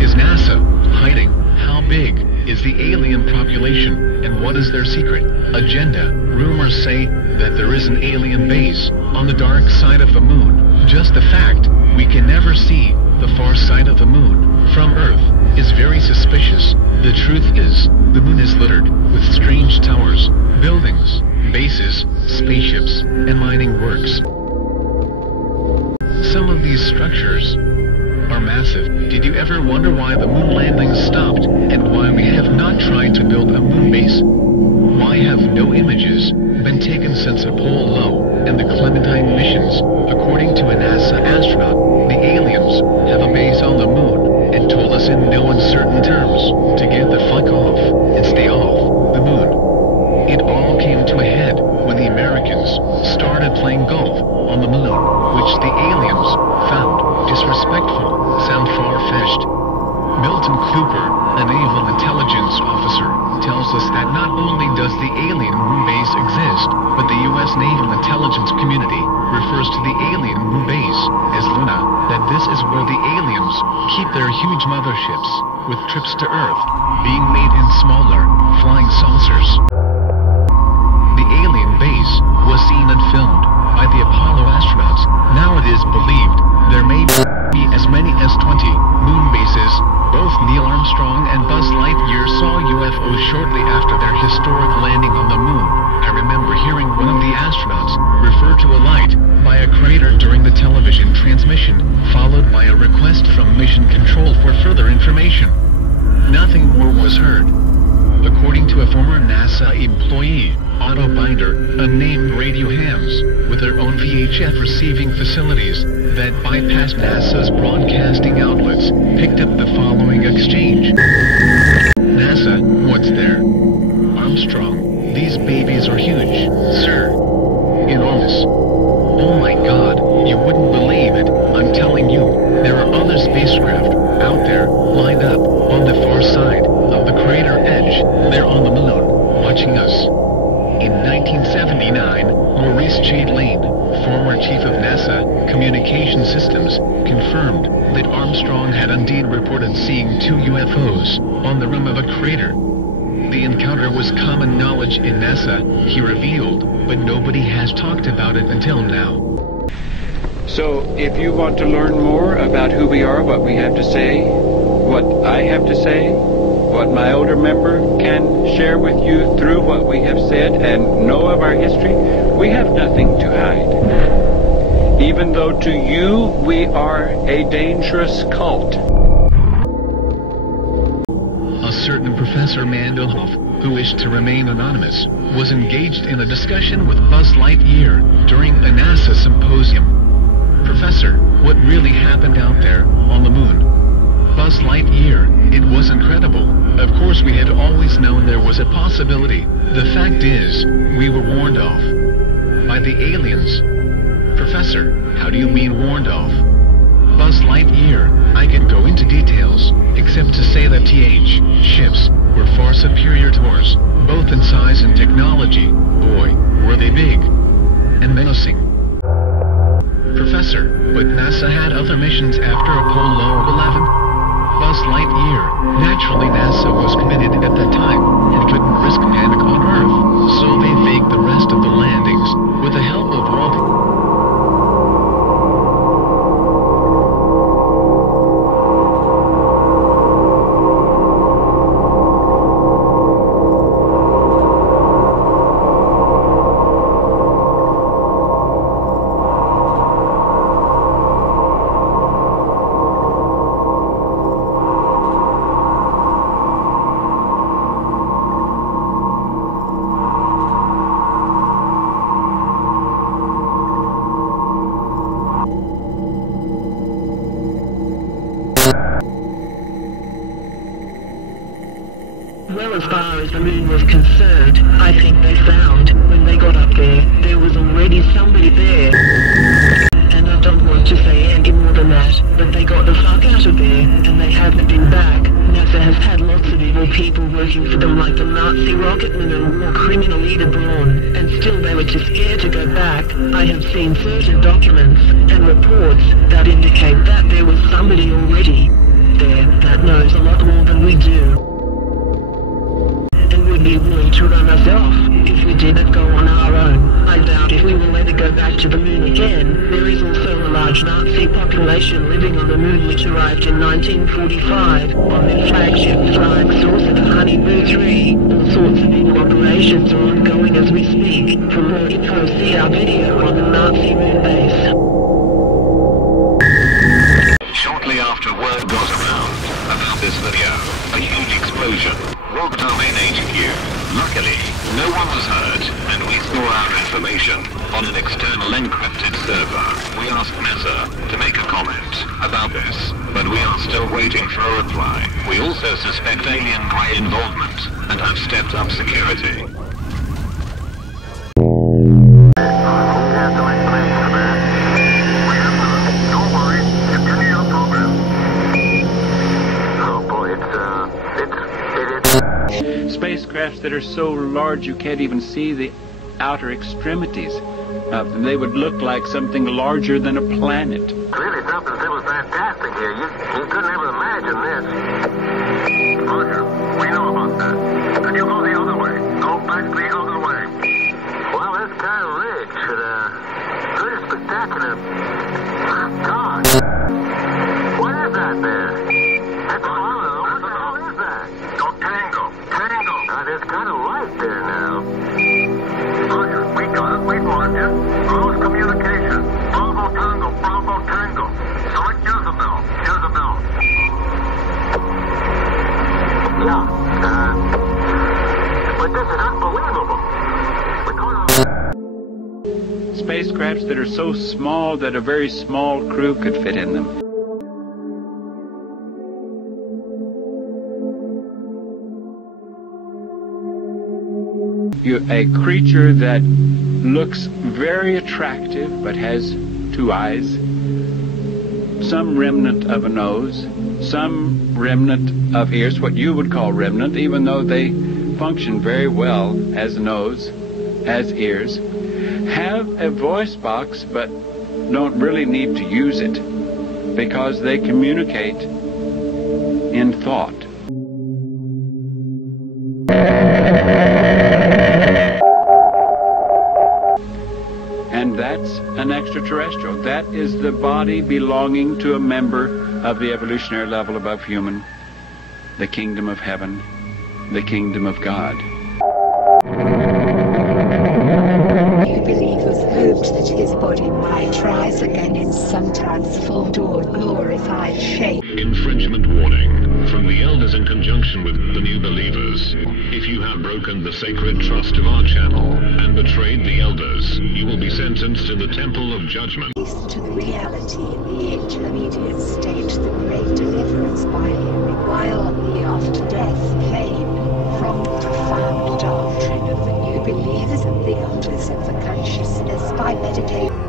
is NASA hiding? How big is the alien population, and what is their secret agenda? Rumors say that there is an alien base on the dark side of the moon. Just the fact we can never see the far side of the moon from Earth is very suspicious. The truth is, the moon is littered with strange towers, buildings, bases, spaceships, and mining works. Some of these structures are massive. Did you ever wonder why the moon landings stopped, and why we have not tried to build a moon base? Why have no images been taken since Apollo and the Clementine missions? According to a NASA astronaut, the aliens have a base on the moon, and told us in no uncertain terms to get the fuck off and stay off the moon. It all came to a head when the Americans started playing golf on the moon, which the aliens found disrespectful, sound far-fetched. Milton Cooper, a naval intelligence officer, tells us that not only does the alien moon base exist, but the U.S. naval intelligence community refers to the alien moon base as Luna, that this is where the aliens keep their huge motherships, with trips to Earth being made in smaller, flying saucers. The alien base was seen and filmed by the Apollo astronauts. Now it is believed there may be as many as 20 moon bases. Both Neil Armstrong and Buzz Lightyear saw UFOs shortly after their historic landing on the moon. I remember hearing one of the astronauts refer to a light by a crater during the television transmission, followed by a request from Mission Control for further information. Nothing more was heard. According to a former NASA employee, Otto Binder, unnamed radio hams with their own VHF receiving facilities that bypassed NASA's broadcasting outlets picked up the following exchange. NASA, what's there? Armstrong, these babies are huge, sir. Enormous. Oh my God, you wouldn't believe it. I'm telling you, there are other spacecraft out there lined up on the far side of the crater edge. They're on the moon, watching us. In 1979, Maurice J. Lane, former chief of NASA Communication Systems, confirmed that Armstrong had indeed reported seeing 2 UFOs on the rim of a crater. The encounter was common knowledge in NASA, he revealed, but nobody has talked about it until now. So, if you want to learn more about who we are, what we have to say, what I have to say, what my older member can share with you through what we have said and know of our history, we have nothing to hide. Even though to you we are a dangerous cult. A certain Professor Mandelhoff, who wished to remain anonymous, was engaged in a discussion with Buzz Lightyear during a NASA symposium. Professor, what really happened out there on the moon? Buzz Lightyear, it was incredible. Of course we had always known there was a possibility. The fact is, we were warned off by the aliens. Professor, how do you mean warned off? Buzz Lightyear, I could go into details, except to say that ships were far superior to ours, both in size and technology. Boy, were they big and menacing. Professor, but NASA had other missions after Apollo 11. Buzz Lightyear. Naturally, NASA was committed at that time and couldn't risk panic on Earth, so they faked the rest of the landings with the help of Worden. Well, as far as the moon was concerned, I think they found, when they got up there was already somebody there. And I don't want to say any more than that, but they got the fuck out of there, and they haven't been back. NASA has had lots of evil people working for them, like the Nazi rocketman and war criminal Ida Braun, and still they were too scared to go back. I have seen certain documents and reports that indicate that there was somebody already there that night. large Nazi population living on the moon which arrived in 1945 on their flagship flying saucer, the Honeymoon 3. All sorts of evil operations are ongoing as we speak. For more info, see our video on the Nazi moon base. Shortly after word got around about this video, a huge explosion rocked our main HQ. Luckily, no one was hurt, and we store our information on an external encrypted server. We asked NASA to make a comment about this, but we are still waiting for a reply. We also suspect alien grey involvement, and have stepped up security. Spacecrafts that are so large you can't even see the outer extremities of them. They would look like something larger than a planet. Really, something that was fantastic here. You couldn't ever imagine this. Roger, we know about that. Could you go the other way? Go back the other way. Well, it's kind of rich and pretty spectacular. God, what is that there? That's a hollow. What the hell is that? Go tango. There's kind of light there now. Roger, we got it. We marked it. Close communication. Bravo Tango. Select Jezebel. Yeah. But this is unbelievable. Spacecrafts that are so small that a very small crew could fit in them. A creature that looks very attractive but has two eyes, some remnant of a nose, some remnant of ears, what you would call remnant, even though they function very well as a nose, as ears, have a voice box but don't really need to use it because they communicate in thought. And that's an extraterrestrial. That is the body belonging to a member of the evolutionary level above human, the kingdom of heaven, the kingdom of God. New believers hoped that his body might rise again in some transformed or glorified shape. Infringement warning from the elders in conjunction with the new believers. If you have broken the sacred trust of our channel and betrayed the elders, you will be sentenced in the temple of judgment. To the reality in the intermediate state, the great deliverance by him, while on the after-death plane, from the profound doctrine of the new believers and the elders of the consciousness by meditation.